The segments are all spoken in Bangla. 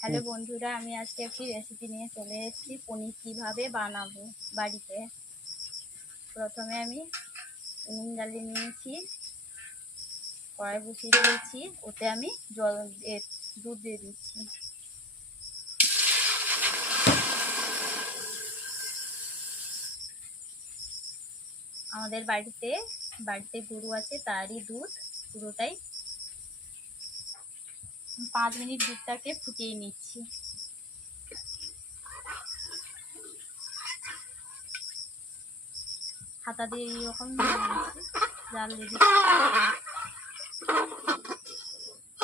হ্যালো বন্ধুরা, আমি আজকে একটি রেসিপি নিয়ে চলে এসেছি। পনির কীভাবে বানাবো বাড়িতে। প্রথমে আমি উনুন জ্বালিয়ে নিয়েছি, কড়াই বসিয়ে দিয়েছি, ওতে আমি দুধ দিয়ে দিচ্ছি। আমাদের বাড়িতে গরু আছে, তারই দুধ পুরোটাই। 5 মিনিট দুধটাকে ফুটিয়ে নিচ্ছি। হাতা দিয়ে এইরকম জাল দিয়ে দিচ্ছি।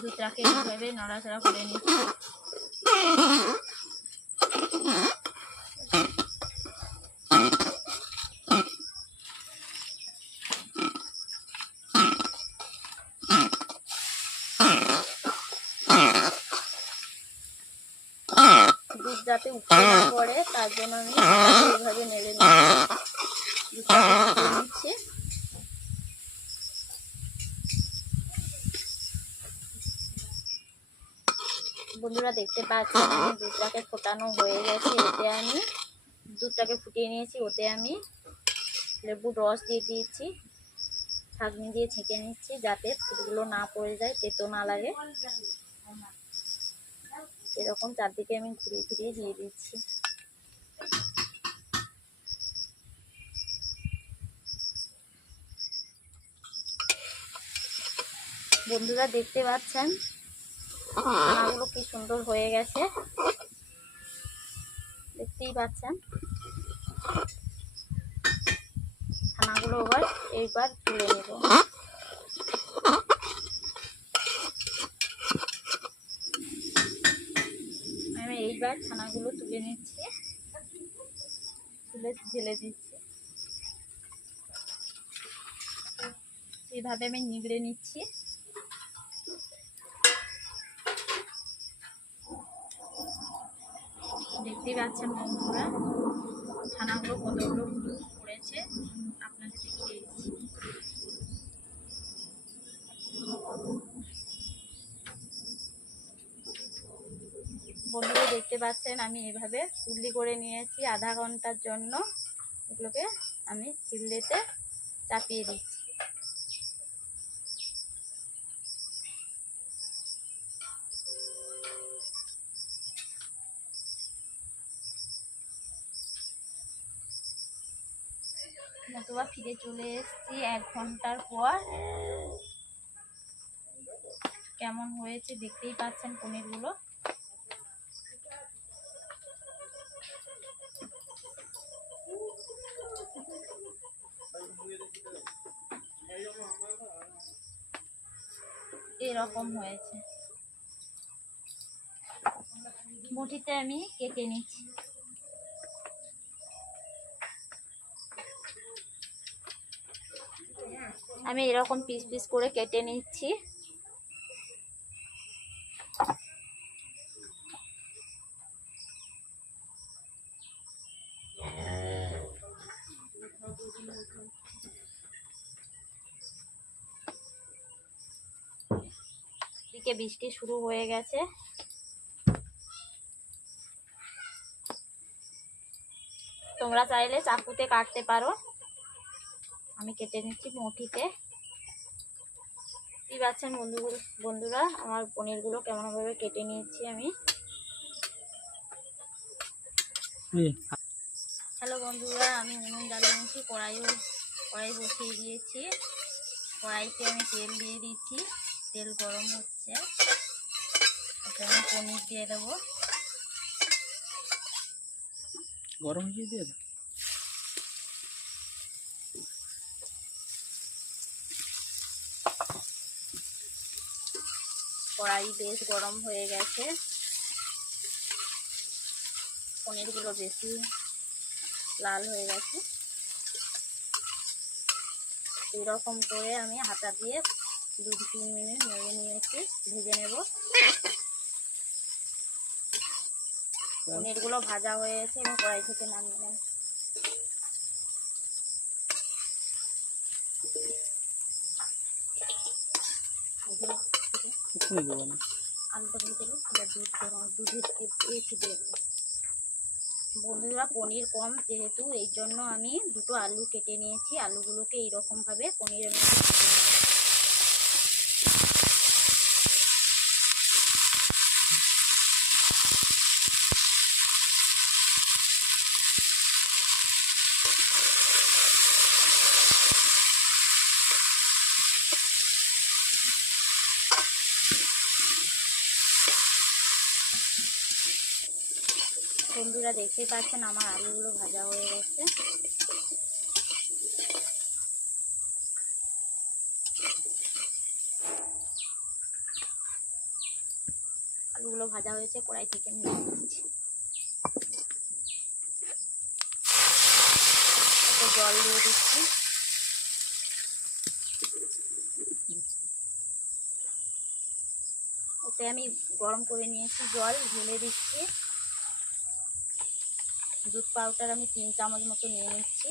দুধটাকে এইভাবে নড়াচড়া করে নিচ্ছি। দুধ যাতে উঠে না পড়ে তার জন্য আমি এইভাবে নেড়ে নিচ্ছি। বন্ধুরা দেখতে পাচ্ছেন দুধটাকে ফোটানো হয়ে গেছে। এতে আমি দুধটাকে ফুটিয়ে নিয়েছি, ওতে আমি লেবুর রস দিয়ে দিয়েছি। ছাঁকনি দিয়ে ছেঁকে নিচ্ছি যাতে ফুটগুলো না পড়ে যায়, তেতো না লাগে। এরকম চারদিকে আমি ঘুরিয়ে ফিরিয়ে দিয়ে দিচ্ছি। বন্ধুরা দেখতে পাচ্ছেন ছানাগুলো কি সুন্দর হয়ে গেছে, দেখতেই পাচ্ছেন। ছানাগুলো এইবার তুলে নেব। আমি এইবার ছানাগুলো তুলে নিচ্ছি, তুলে ঢেলে দিচ্ছি। এইভাবে আমি নিগড়ে নিচ্ছি। দেখতেই পাচ্ছেন বন্ধুরা ছানাগুলো কতগুলো পড়েছে, আপনাদের দেখিয়ে দিচ্ছি। বন্ধুরা দেখতে পাচ্ছেন আমি এভাবে কুল্লি করে নিয়েছি আধা ঘন্টার জন্য। এগুলোকে আমি চিল্লিতে চাপিয়ে দিচ্ছি। নতুবা ফিরে চলে এসেছি 1 ঘন্টার পর। কেমন হয়েছে দেখতেই পাচ্ছেন পনিরগুলো। এরকম হয়েছে। মুঠিতে আমি কেটে নিচ্ছি। আমি এরকম পিস পিস করে কেটে নিচ্ছি। এদিকে বৃষ্টি শুরু হয়ে গেছে। তোমরা চাইলে চাকুতে কাটতে পারো, আমি কেটে নিচ্ছি মুঠিতে। কি পাচ্ছেন বন্ধুরা আমার পনিরগুলো কেমন ভাবে কেটে নিয়েছি আমি। হ্যালো বন্ধুরা, আমি উনুন জ্বালিয়ে নিয়েছি, কড়াই বসিয়ে দিয়েছি। কড়াইতে আমি তেল দিয়ে দিচ্ছি, তেল গরম হচ্ছে। ওতে আমি পনির দিয়ে দেবো। গরম হয়ে দিয়ে দাও। কড়াই বেশ গরম হয়ে গেছে। পনিরগুলো বেশি লাল হয়ে গেছে। এরকম করে আমি হাতা দিয়ে 2-3 মিনিট নেড়ে নিয়েছি, ভেজে নেব। পনিরগুলো ভাজা হয়ে গেছে, আমি কড়াই থেকে নামিয়ে নেব। আলুটা দিয়ে দিলে এবার দুধের একটু দিয়ে দেবো। বন্ধুরা পনির কম যেহেতু এই জন্য আমি দুটো আলু কেটে নিয়েছি, আলুগুলোকে এইরকমভাবে পনিরের মধ্যে কেটে নেব। বন্ধুরা দেখতে পাচ্ছেন আমার আলুগুলো ভাজা হয়ে গেছে। আলুগুলো ভাজা হয়েছে, কড়াই থেকে নিয়ে নিচ্ছি। একটু জল দিয়ে দিচ্ছি। ওতে আমি গরম করে নিয়েছি জল, ঢেলে দিচ্ছি। দুধ পাউডার আমি 3 চামচ মতো নিয়ে নিচ্ছি।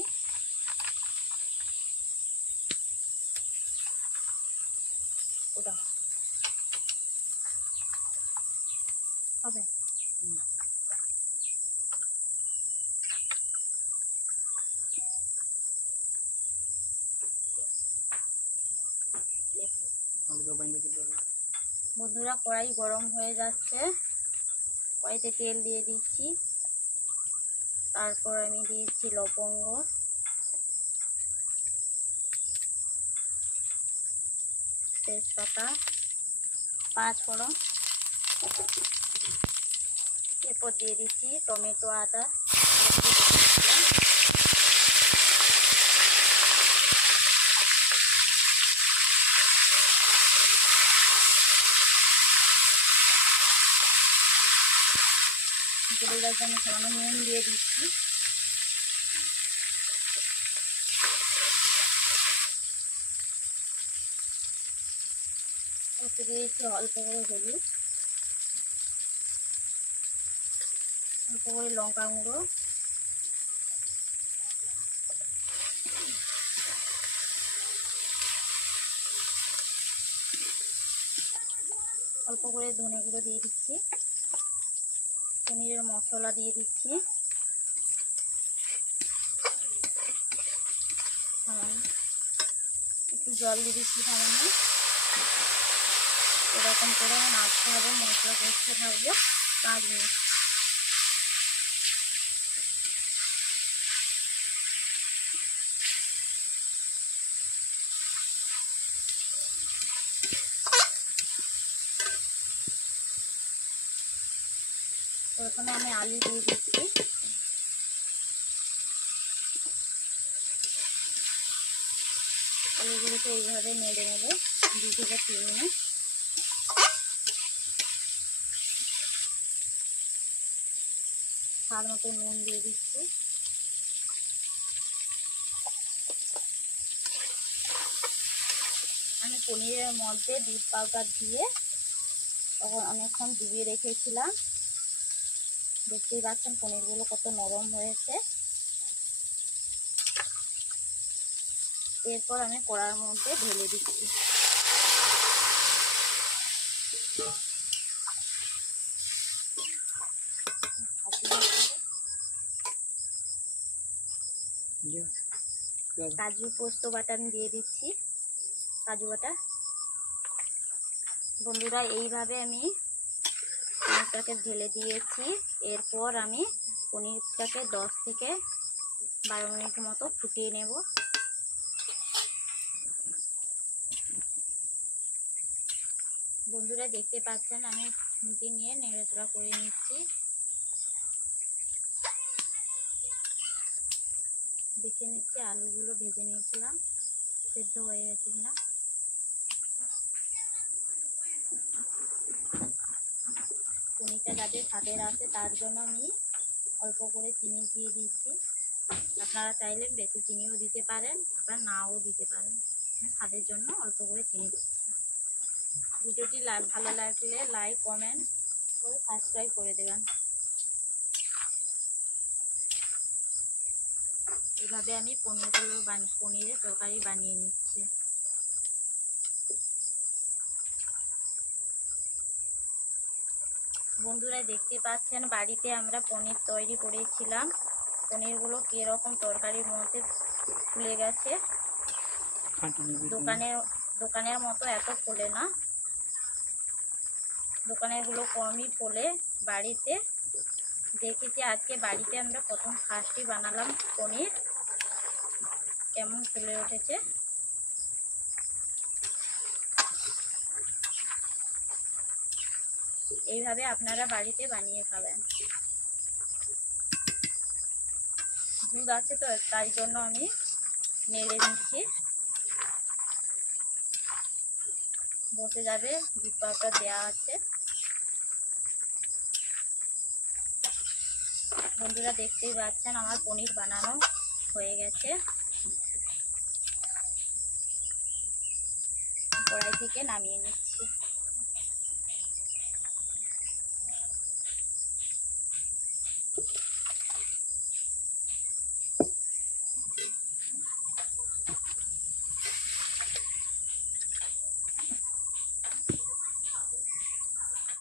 ওটা হবে। বন্ধুরা কড়াই গরম হয়ে যাচ্ছে, কড়াইতে তেল দিয়ে দিচ্ছি। তারপর আমি দিয়েছি লবঙ্গ, তেজপাতা, 5 ফোড়ন। এরপর দিয়ে দিচ্ছি টমেটো, আদা গলে যাওয়ার জন্য সামান্য নুন দিয়ে দিচ্ছি। ওতে দিয়েছি অল্প করে হলুদ, অল্প করে লঙ্কা গুঁড়ো, অল্প করে ধনে গুঁড়ো দিয়ে দিচ্ছি। পনিরের মশলা দিয়ে দিচ্ছি। একটু জল দিয়ে দিচ্ছি সামান্য। এরকম করে নাড়তে হবে, মশলা কষতে থাকবো 5 মিনিট। প্রথমে আমি আলু দিয়ে দিচ্ছি। আলুগুলোকে এইভাবে নেড়ে নেব 2 থেকে 3 মিনিট। স্বাদ মতো নুন দিয়ে দিচ্ছি। আমি পনিরের মধ্যে দুধ পাউডার দিয়ে তখন অনেকক্ষণ ডুবিয়ে রেখেছিলাম। দেখতেই পাচ্ছেন পনিরগুলো কত নরম হয়েছে। এরপর আমি কড়ার মধ্যে ঢেলে দিচ্ছি। কাজু পোস্ত বাটা আমি দিয়ে দিচ্ছি, কাজু বাটা। বন্ধুরা এইভাবে আমি পনিরটাকে ঢেলে দিয়েছি। এরপর আমি পনিরটাকে 10 থেকে 12 মিনিট মতো ফুটিয়ে নেব। বন্ধুরা দেখতে পাচ্ছেন আমি খুন্তি নিয়ে নেড়েচড়া করে নিচ্ছি। দেখে নিচ্ছি আলুগুলো ভেজে নিয়েছিলাম সেদ্ধ হয়ে গেছে কিনা। পনিরটা যাতে স্বাদের আছে তার জন্য আমি অল্প করে চিনি দিয়ে দিচ্ছি। আপনারা চাইলে বেশি চিনিও দিতে পারেন, আবার নাও দিতে পারেন। স্বাদের জন্য অল্প করে চিনি দিচ্ছি। ভিডিওটি ভালো লাগলে লাইক কমেন্ট করে সাবস্ক্রাইব করে দেবেন। এভাবে আমি পনিরের তরকারি বানিয়ে নিচ্ছি। বন্ধুরা দেখতে পাচ্ছেন বাড়িতে আমরা পনির তৈরি করেছিলাম। পনিরগুলো কীরকম তরকারির মধ্যে ফুলে গেছে। খাঁটি দুধের দোকানের মতো এত ফোলে না, দোকানেরগুলো কমই ফোলে। বাড়িতে দেখেছি, আজকে বাড়িতে আমরা প্রথম ফার্স্টই বানালাম পনির, কেমন ফুলে উঠেছে। এইভাবে আপনারা বাড়িতে বানিয়ে খাবেন। দুধ আছে তো তাই জন্য আমি নেড়ে নিচ্ছি, বসে যাবে, দুধ পাউডার দেওয়া আছে। বন্ধুরা দেখতেই পাচ্ছেন আমার পনির বানানো হয়ে গেছে। কড়াই থেকে নামিয়ে নিচ্ছি।